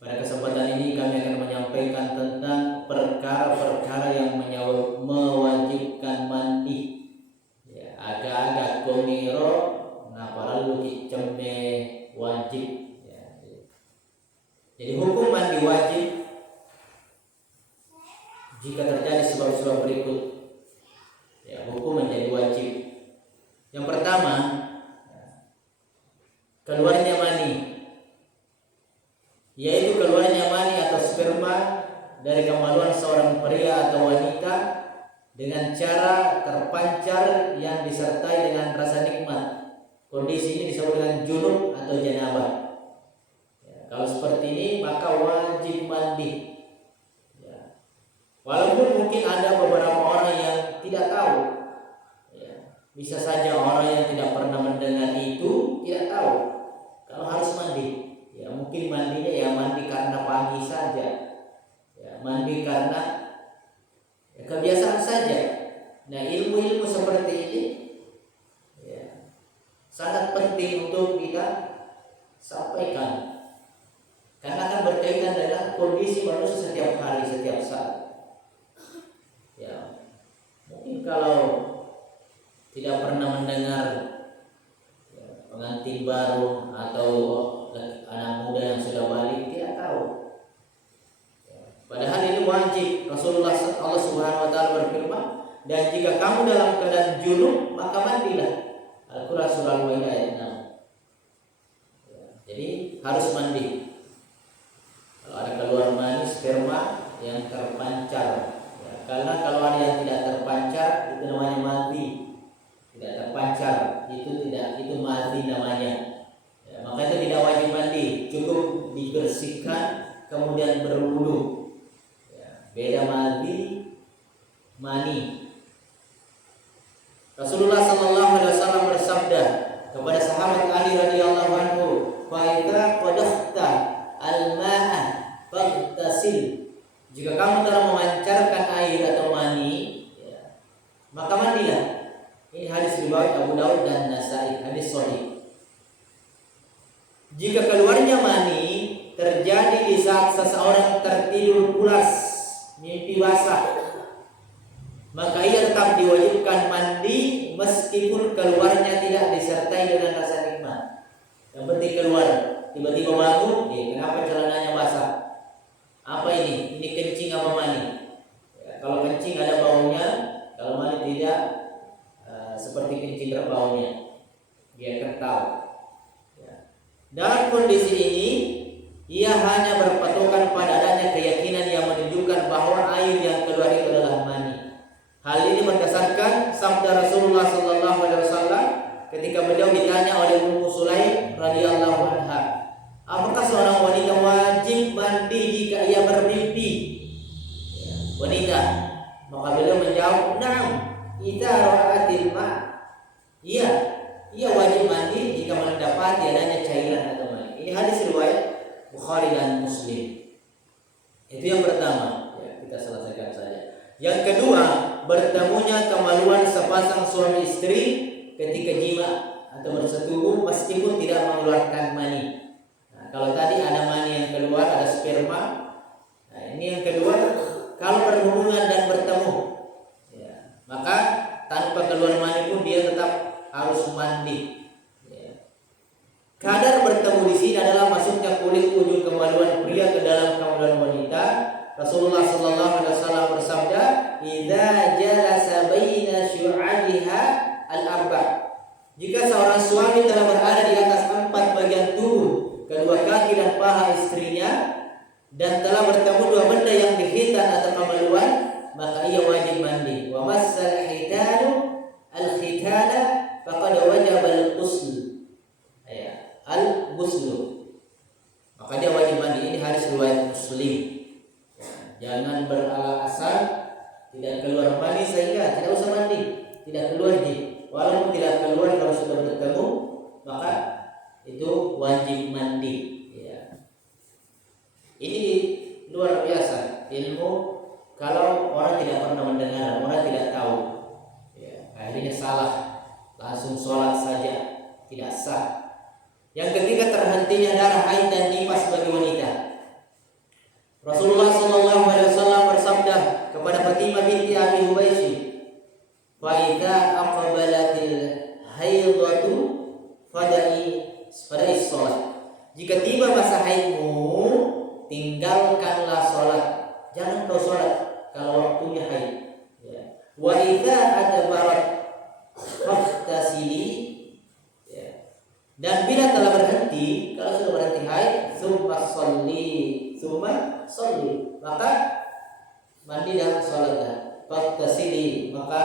Pada kesempatan ini kami akan menyampaikan tentang perkara-perkara yang mewajibkan mandi. Ya, agak-agak komiro ngapa lalu dicemne wajib. Ya, jadi hukum mandi wajib jika terjadi sebab-sebab berikut. Ya, hukum menjadi wajib. Yang pertama, keluarnya mani, yaitu keluarnya mani atau sperma dari kemaluan seorang pria atau wanita dengan cara terpancar yang disertai dengan rasa nikmat. Kondisi ini disebut dengan junub atau janabah. Ya, kalau seperti ini maka wajib mandi. Ya. Walaupun mungkin ada beberapa orang yang tidak tahu. Ya. Bisa saja orang yang tidak pernah mendengar itu tidak tahu kalau harus mandi. Ya, mungkin mandinya ya mandi karena pagi saja, ya, mandi karena ya, kebiasaan saja. Nah, ilmu-ilmu seperti ini ya, sangat penting untuk kita sampaikan karena akan berkaitan dengan kondisi manusia setiap hari, setiap saat. Ya, mungkin kalau tidak pernah mendengar ya, pengantin baru atau anak muda yang sudah balik tidak tahu. Padahal ini wajib. Rasulullah Allah Subhanahu wa taala berfirman, "Dan jika kamu dalam keadaan junub, maka mandilah." Al-Qur'an surah Al-Maidah ayat 6. Jadi harus mandi. Kalau ada keluar mani sperma yang terpancar, ya, karena kalau ada yang tidak terpancar itu namanya mati. Tidak terpancar itu mati namanya. Maka itu tidak wajib mandi, cukup dibersihkan kemudian berwudu. Ya, beda mani. Rasulullah sallallahu alaihi wasallam bersabda kepada sahabat Ali radhiyallahu anhu, "Fa idza qadakhta al-ma'a faghtasil." Jika kamu telah memancarkan air atau mani, ya, maka mandilah. Ini hadis riwayat Abu Daud dan Nasai, hadis sahih. Jika keluarnya mani terjadi di saat seseorang tertidur pulas, mimpi basah, maka ia tetap diwajibkan mandi meskipun keluarnya tidak disertai dengan rasa nikmat. Yang penting keluar, tiba-tiba bangun, kenapa celananya basah? Apa ini? Ini kencing apa mani? Ya, kalau kencing ada baunya, kalau mani tidak, seperti kencing baunya, dia kental. Dalam kondisi ini, ia hanya berpatokan pada adanya keyakinan yang menunjukkan bahwa air yang keluar itu adalah mani. Hal ini berdasarkan sabda Rasulullah SAW ketika beliau ditanya oleh Ummu Sulaim radhiyallahu anha, apakah seorang wanita wajib mandi jika ia bermimpi? Ya, wanita. Maka beliau menjawab, "Na'am, idza ra'atil ma'." Ia wajib mandi jika mendapati adanya cairan atau mani. Ini hadis riwayat Bukhari dan Muslim. Itu yang pertama, ya, kita selesaikan saja. Yang kedua, bertemunya kemaluan sepasang suami istri ketika jima atau bersetubuh meskipun tidak mengeluarkan mani. Nah, kalau tadi ada mani yang keluar, ada sperma. Nah, ini yang kedua, kalau berhubungan dan bertemu, ya, maka tanpa keluar mani pun dia tetap harus mandi. Ya. Kadar bertemu di sini adalah masuknya kulit ujung kemaluan pria ke dalam kemaluan wanita. Rasulullah sallallahu alaihi wasallam bersabda, "Idza jalasa baina syu'abiha al-arba'." Jika seorang suami telah berada di atas 4 bagian tubuh, kedua kaki dan paha istrinya, dan telah bertemu dua benda yang dihitan atau kemaluan, maka ia wajib mandi. Wa massal hitanu al-khitana faqad wajaba al-ghusl. Ya, al-ghusl. Maka dia wajib mandi. Ini hadis riwayat Muslim. Ya, jangan beralasan tidak keluar mani sehingga tidak usah mandi, tidak keluar ji. Walaupun tidak keluar kalau sudah bertemu, maka itu wajib mandi. Ya. Ini luar biasa ilmu. Kalau orang tidak pernah mendengar, orang tidak tahu, ya, akhirnya salah. Langsung sholat saja tidak sah. Yang ketiga, terhentinya darah haid dan nifas bagi wanita. tinggalkanlah sholat, jangan kau sholat kalau waktunya haid. Ya. Wa idza adbarat fahtasili, ya. Dan bila telah berhenti, kalau sudah berhenti haid, tsumma sholli, maka mandi dan sholatlah. Fahtasili, maka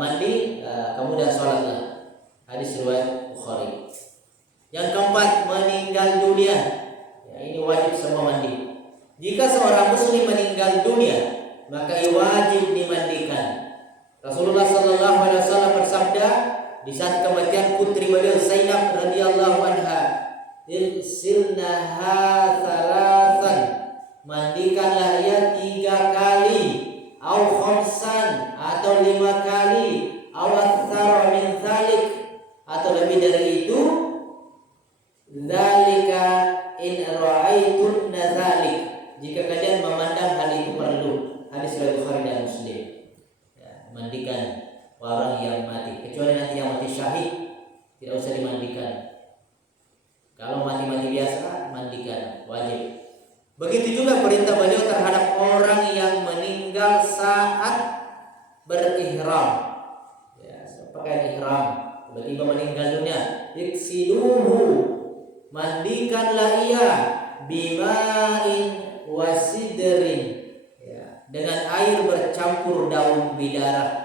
mandi kemudian sholatlah. Hadis riwayat Bukhari. Yang keempat, meninggal dunia. Ya, ini wajib semua mandi. Jika seorang muslim meninggal dunia, maka ia wajib dimandikan. Rasulullah sallallahu alaihi wasallam bersabda di saat kematian putri beliau Zainab radhiyallahu anha, "Irsilnaha thalathan." Mandikanlah ia 3 kali, au khamsan atau 5 kali, au aktsara min dzalik atau lebih dari itu. Dzalika in ra'aitun dzalik, jika kalian memandang hal itu perlu. Hadis riwayat Bukhari dan Muslim. Ya, mandikan orang yang mati, kecuali nanti yang mati syahid tidak usah dimandikan. Kalau mati-mati biasa mandikan, wajib. Begitu juga perintah beliau terhadap orang yang meninggal saat berihram. Ya, pakai ihram, tiba-tiba meninggal dunia, iksiluhu, mandikanlah ia bima'in wasidrin, ya, dengan air bercampur daun bidara.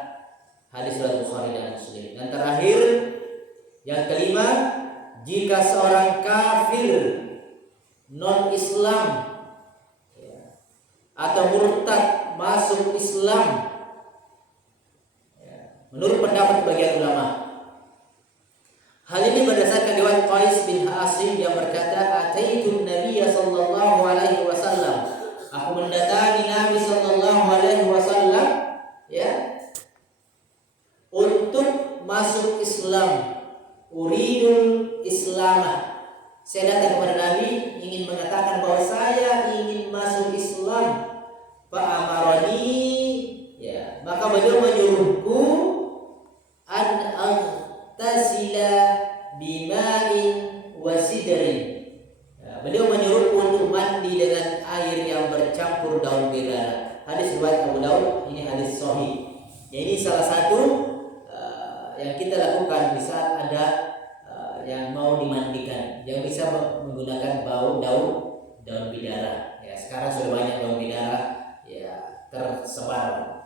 Hadis riwayat Bukhari dan Muslim. Dan terakhir, yang kelima, jika seorang kafir non-Islam, ya, atau murtad masuk Islam, ya, menurut pendapat bagian ulama, hal ini berdasarkan riwayat Qais bin Asim yang berkata, "Ataitun Nabiyya sallallahu alaihi wasallam." Aku mendatangi Nabi sallallahu alaihi wasallam, ya, untuk masuk Islam. Uridul Islamah. Saya datang kepada Nabi ingin mengatakan bahwa saya ingin masuk Islam. Fa amarani, ya, maka beliau menyuruhku an tasila bima'in wasidrin. Ya, beliau menyuruh untuk mandi dengan air yang bercampur daun bidara. Hadis riwayat Abu Daud, ini hadis sahih. Ya, ini salah satu yang kita lakukan di saat ada yang mau dimandikan, yang bisa menggunakan daun bidara. Ya, sekarang sudah banyak daun bidara ya tersebar